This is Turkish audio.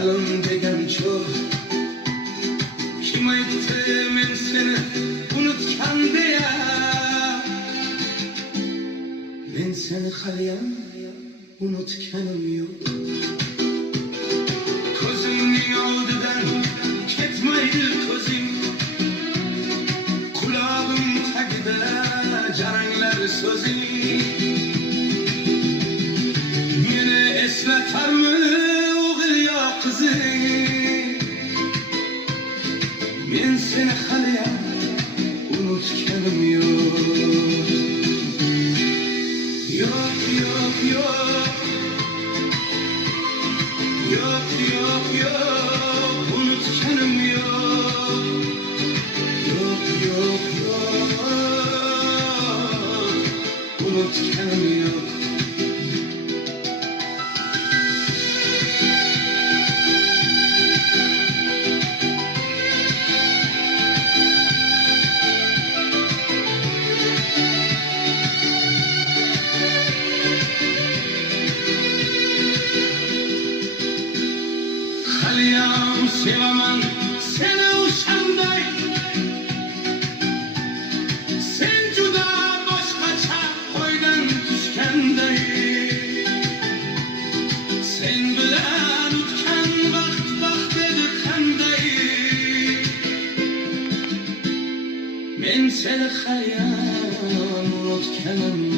unutkalım degen çok. Kim ayıptı men seni unutkan diye. Men seni haliyam unutkanım yok. Gözümün aldıdan ketmaydı közüm. Kulağım tagida jaranglar sözüm. Meni eslatarmı o'g'il yo qizim? Men seni haliyam unutkanım yok. Yok yok yok. Yok yok yok. Unutkanım yok. Yok yok yok. Unutkanım yok. Haliyam sevaman seni uşanday. Sen juda boshqacha qo'ydan tushganday. Sen bilan o'tgan vaqt edi qanday. Men seni haliyam unutganim